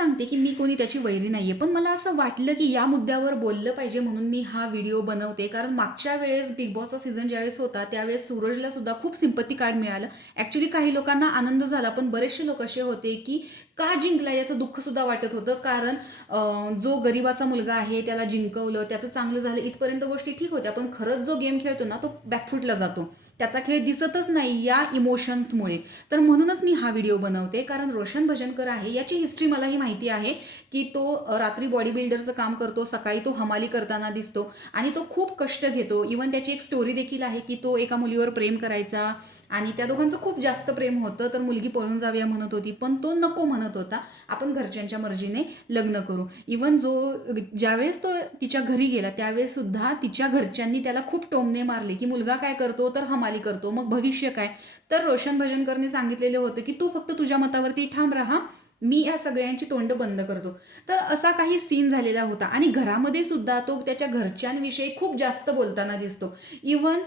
सांगते की मी कोणी त्याची वैरी नाहीये, पण मला असं वाटलं की या मुद्द्यावर बोललं पाहिजे म्हणून मी हा व्हिडिओ बनवते. कारण मागच्या वेळेस बिग बॉसचा सीझन ज्यावेळेस होता त्यावेळेस सूरजला सुद्धा खूप सिंपत्ती कार्ड मिळालं. ॲक्च्युली काही लोकांना आनंद झाला, पण बरेचसे लोक असे होते की का जिंकला याचं दुःख सुद्धा वाटत होतं. कारण जो गरिबाचा मुलगा आहे त्याला जिंकवलं, त्याचं चांगलं झालं, इथपर्यंत गोष्टी ठीक होत्या. पण खरंच जो गेम खेळतो ना तो बॅकफुटला जातो, त्याचा खेळ दिसतच नाही या इमोशन्समुळे. तर म्हणूनच मी हा व्हिडिओ बनवते. कारण रोशन भजनकर आहे, याची हिस्ट्री मलाही माहिती आहे की तो रात्री बॉडी बिल्डरचं काम करतो, सकाळी तो हमाली करताना दिसतो आणि तो खूप कष्ट घेतो. इवन त्याची एक स्टोरी देखील आहे की तो एका मुलीवर प्रेम करायचा आणि त्या दोघांचं खूप जास्त प्रेम होतं. तर मुलगी पळून जाऊया म्हणत होती, पण तो नको म्हणत होता, आपण घरच्यांच्या मर्जीने लग्न करू. इवन ज्यावेळेस तो तिच्या घरी गेला त्यावेळेस सुद्धा तिच्या घरच्यांनी त्याला खूप टोमणे मारले की मुलगा काय करतो, तर हमाली करतो, मग भविष्य काय. तर रोशन भजनकरने सांगितलेलं होतं की तू फक्त तुझ्या मतावरती ठाम राहा, मी या सगळ्यांची तोंड बंद करतो. तर असा काही सीन झालेला होता. आणि घरामध्ये सुद्धा तो त्याच्या घरच्यांविषयी खूप जास्त बोलताना दिसतो. इवन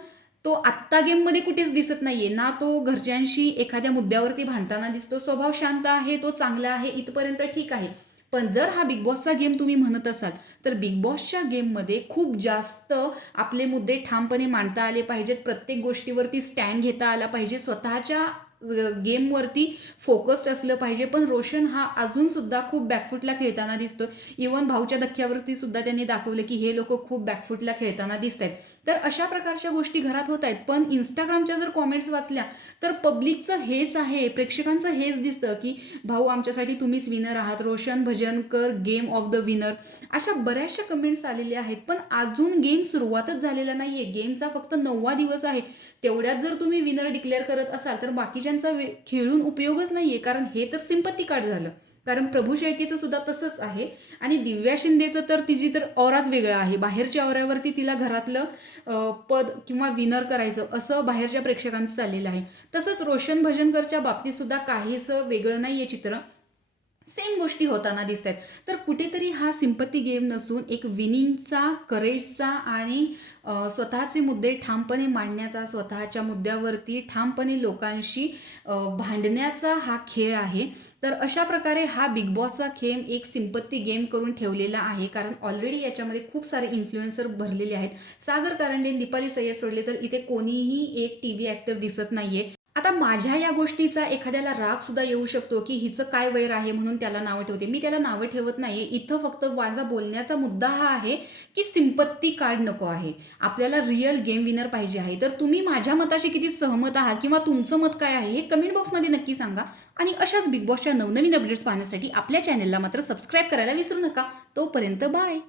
तो आत्ता गेममध्ये कुठेच दिसत नाहीये ना, तो घरच्यांशी एखाद्या मुद्द्यावरती भांडताना दिसतो. स्वभाव शांत आहे, तो चांगला आहे, इथपर्यंत ठीक आहे. पण जर हा बिग बॉसचा गेम तुम्ही म्हणत असाल तर बिग बॉसच्या गेममध्ये खूप जास्त आपले मुद्दे ठामपणे मांडता आले पाहिजेत, प्रत्येक गोष्टीवरती स्टँड घेता आला पाहिजे, स्वतःच्या गेमवरती फोकस्ड असलं पाहिजे. पण रोशन हा अजून सुद्धा खूप बॅकफुटला खेळताना दिसतो. इवन भाऊच्या धक्क्यावरती सुद्धा त्यांनी दाखवलं की हे लोक खूप बॅकफुटला खेळताना दिसत आहेत. तर अशा प्रकारच्या गोष्टी घरात होत आहेत. पण इंस्टाग्रामच्या जर कॉमेंट्स वाचल्या तर पब्लिकचं हेच आहे, प्रेक्षकांचं हेच दिसतं की भाऊ आमच्यासाठी तुम्हीच विनर आहात, Roshan Bhajankar game of the winner, अशा बऱ्याचशा कमेंट्स आलेल्या आहेत. पण अजून गेम सुरुवातच झालेला नाहीये, गेमचा फक्त 9वा दिवस आहे. तेवढ्यात जर तुम्ही विनर डिक्लेअर करत असाल तर बाकीच्यांचा खेळून उपयोगच नाहीये. कारण हे तर सिंपत्ती कार्ड झालं. कारण प्रभू शेळकेचं सुद्धा तसंच आहे. आणि दिव्या शिंदेचं तर तिची तर ऑराच वेगळा आहे, बाहेरच्या ऑऱ्यावरती तिला घरातलं पद किंवा विनर करायचं असं बाहेरच्या प्रेक्षकांचं चाललेलं आहे. तसंच रोशन भजनकरच्या बाबतीत सुद्धा काहीसं वेगळं नाहीये चित्र, सेम गोष्टी होताना दिसत आहेत. तर कुठेतरी हा सिंपत्ती गेम नसून एक विनिंगचा, करेजचा आणि स्वतःचे मुद्दे ठामपणे मांडण्याचा, स्वतःच्या मुद्द्यावरती ठामपणे लोकांशी भांडण्याचा हा खेळ आहे. तर अशा प्रकारे हा बिग बॉसचा गेम एक सिंपत्ती गेम करून ठेवलेला आहे. कारण ऑलरेडी याच्यामध्ये खूप सारे इन्फ्लुएन्सर भरलेले आहेत. सागर कारंडे, दीपाली सय्यद सोडले तर इथे कोणीही एक TV ॲक्टर दिसत नाहीये. आता माझ्या या गोष्टीचा एखाद्याला राग सुद्धा येऊ शकतो की हिचं काय वैर आहे म्हणून त्याला नावं ठेवते. मी त्याला नावं ठेवत नाहीये. इथं फक्त माझा बोलण्याचा मुद्दा हा आहे की सिंपत्ती कार्ड नको आहे, आपल्याला रिअल गेम विनर पाहिजे आहे. तर तुम्ही माझ्या मताशी किती सहमत आहात किंवा तुमचं मत काय आहे हे कमेंट बॉक्समध्ये नक्की सांगा. आणि अशाच बिग बॉसच्या नवनवीन अपडेट्स पाहण्यासाठी आपल्या चॅनलला मात्र सबस्क्राईब करायला विसरू नका. तोपर्यंत बाय.